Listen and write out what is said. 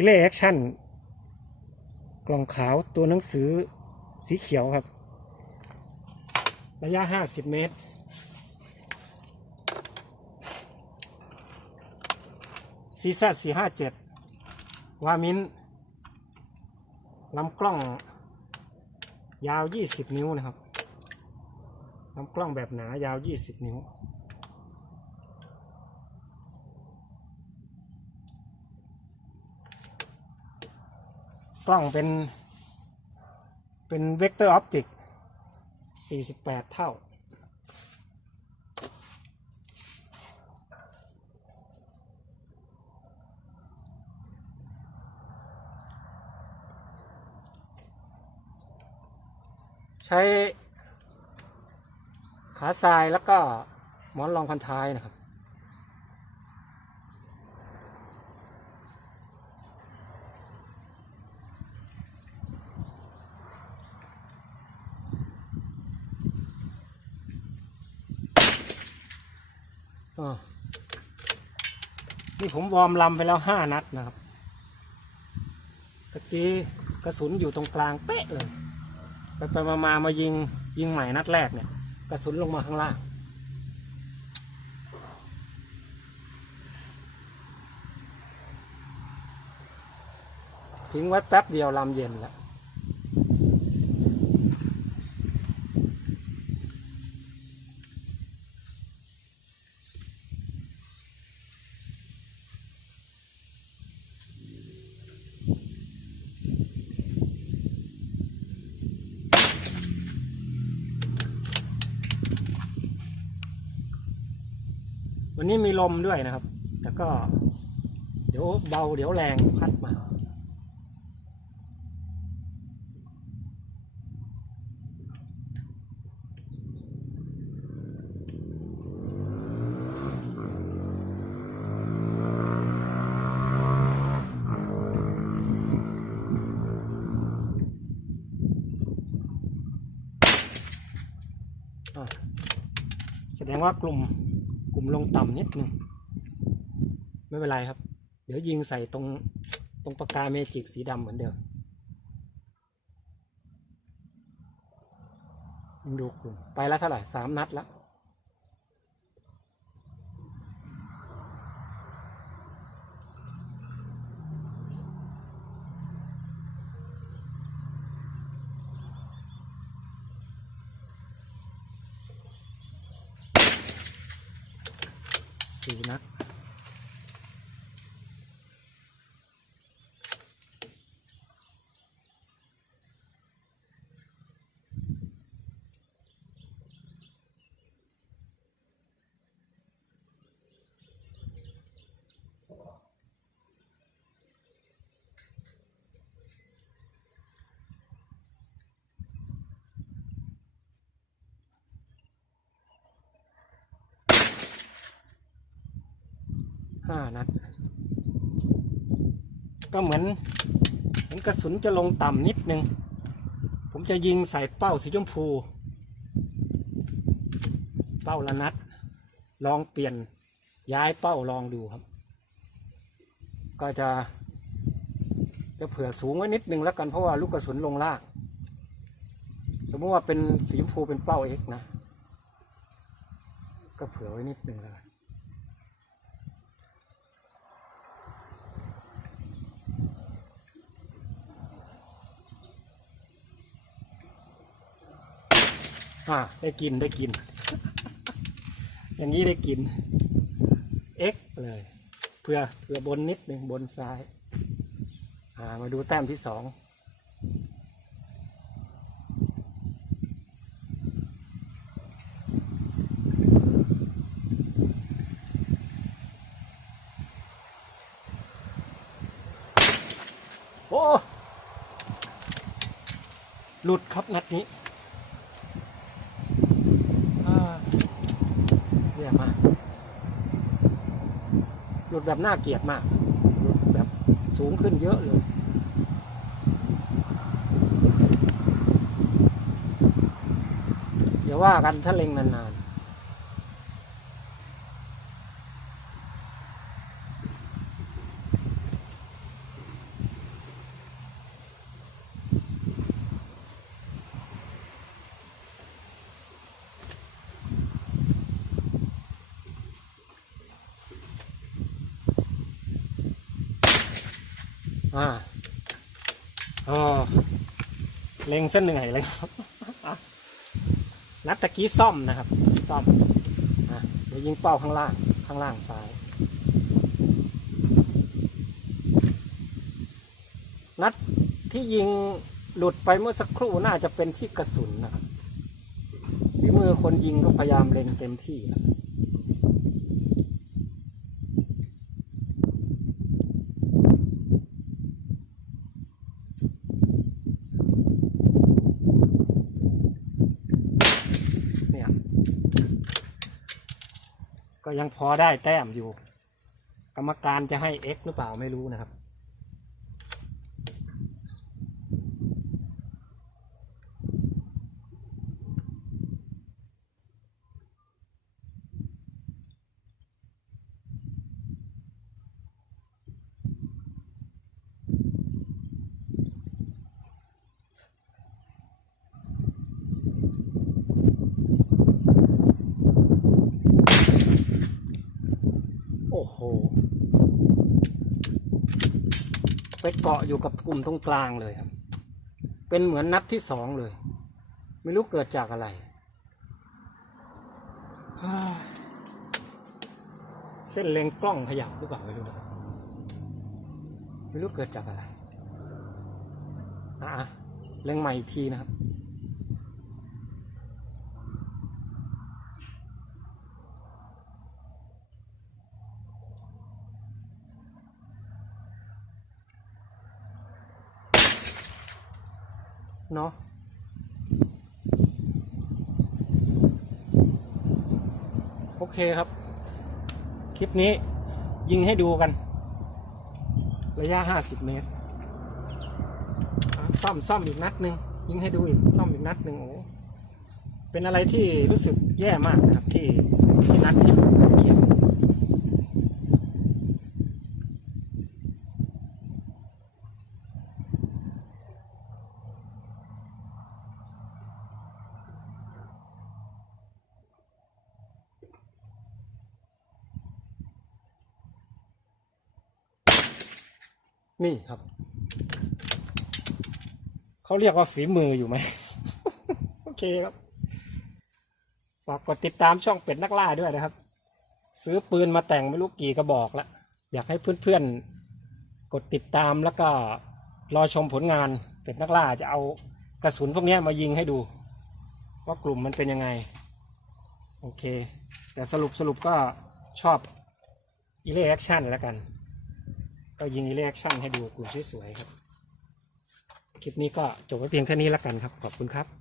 อิเล่แอคชั่นกล่องขาวตัวหนังสือสีเขียวครับ ระยะ 50 เมตร ซีซ่า457วามินลำกล้องยาว 20 นิ้วนะครับลำกล้องแบบหนายาว 20 นิ้ว กล้องเป็น เป็นเวกเตอร์ออปติก48 เท่า ใช้ขาทรายแล้วก็หมอนรองพันท้ายนะครับ นี่ผมวอร์มลำไปแล้วห้านัดนะครับตะกี้กระสุนอยู่ตรงกลางเป๊ะเลย ไปไปมามามายิงยิงใหม่นัดแรกเนี่ย กระสุนลงมาข้างล่าง ทิ้งไว้แป๊บเดียวลำเย็นแล้ว วันนี้มีลมด้วยนะครับ แต่ก็ เดี๋ยวเบาเดี๋ยวแรงพัดมาอะแสดงว่ากลุ่ม กลุ่มลงต่ำนิดหนึ่งไม่เป็นไรครับ เดี๋ยวยิงใส่ตรงตรงปากกาเมจิกสีดำเหมือนเดิมดูกลุ่มไปแล้วเท่าไหร่สามนัดแล้ว สี่นัด ห้านัด ก็เหมือนเหมือนกระสุนจะลงต่ำนิดนึง ผมจะยิงใส่เป้าสีชมพู เป้าละนัด ลองเปลี่ยนย้ายเป้าลองดูครับ ก็จะ จะเผื่อสูงไว้นิดนึงแล้วกันเพราะว่าลูกกระสุนลงล่าง สมมติว่าเป็นสีชมพูเป็นเป้า X นะ ก็เผื่อไว้นิดนึงแล้ว อ่าได้กินได้กิน อย่างนี้ได้กิน X เลยเพื่อเพื่อบนนิดหนึ่งบนซ้าย อ่ามาดูแต้มที่สองโอ้ หลุดครับนัดนี้ อ่าเยี่ยมมาก หลุดแบบน่าเกลียดมากหลุดแบบสูงขึ้นเยอะเลยเดี๋ยวว่ากันถ้าเล็งนาน อ่าเออเล็งเส้นหนื่งอยเลยครับนัดตะกี้ซ่อมนะครับ ซ่อมอะเดี๋ยวยิงเป้าข้างล่าง ข้างล่างซ้าย นัดที่ยิงหลุดไปเมื่อสักครู่น่าจะเป็นที่กระสุนนะครับที่มือคนยิงก็พยายามเล็งเต็มที่นะ ก็ยังพอได้แต้มอยู่ กรรมการจะให้ X หรือเปล่าไม่รู้นะครับ อ้โห ไปเกาะอยู่กับกลุ่มตรงกลางเลยครับ เป็นเหมือนนัดที่สองเลย ไม่รู้เกิดจากอะไร เส้นเลงกล้องขยับหรือเปล่าไม่รู้นะไม่รู้เกิดจากอะไร อะเล็งใหม่อีกทีนะครับ เนาะโอเคครับ คลิปนี้ยิงให้ดูกัน ระยะ 50 เมตรซ่อมซ่อมอีกนัดหนึ่งยิงให้ดูอีกซ่อมอีกนัดหนึ่งโอ้เป็นอะไรที่รู้สึกแย่มากนะครับที่ที่นัดที่เขียน นี่ครับ เขาเรียกว่าฝีมืออยู่ไหม โอเคครับ ฝากกดติดตามช่องเป็ดนักล่าด้วยนะครับ ซื้อปืนมาแต่งไม่รู้กี่กระบอกแล้วอยากให้เพื่อนๆ กดติดตามแล้วก็รอชมผลงาน เป็ดนักล่าจะเอากระสุนพวกนี้มายิงให้ดู ว่ากลุ่มมันเป็นยังไง โอเค แต่สรุปสรุปก็ชอบอีเล่แอคชั่นแล้วกัน ก็ยิงอีเรียกชั่นให้ดูกลุ่มสวยๆครับ คลิปนี้ก็จบไว้เพียงเท่านี้แล้วกันครับ ขอบคุณครับ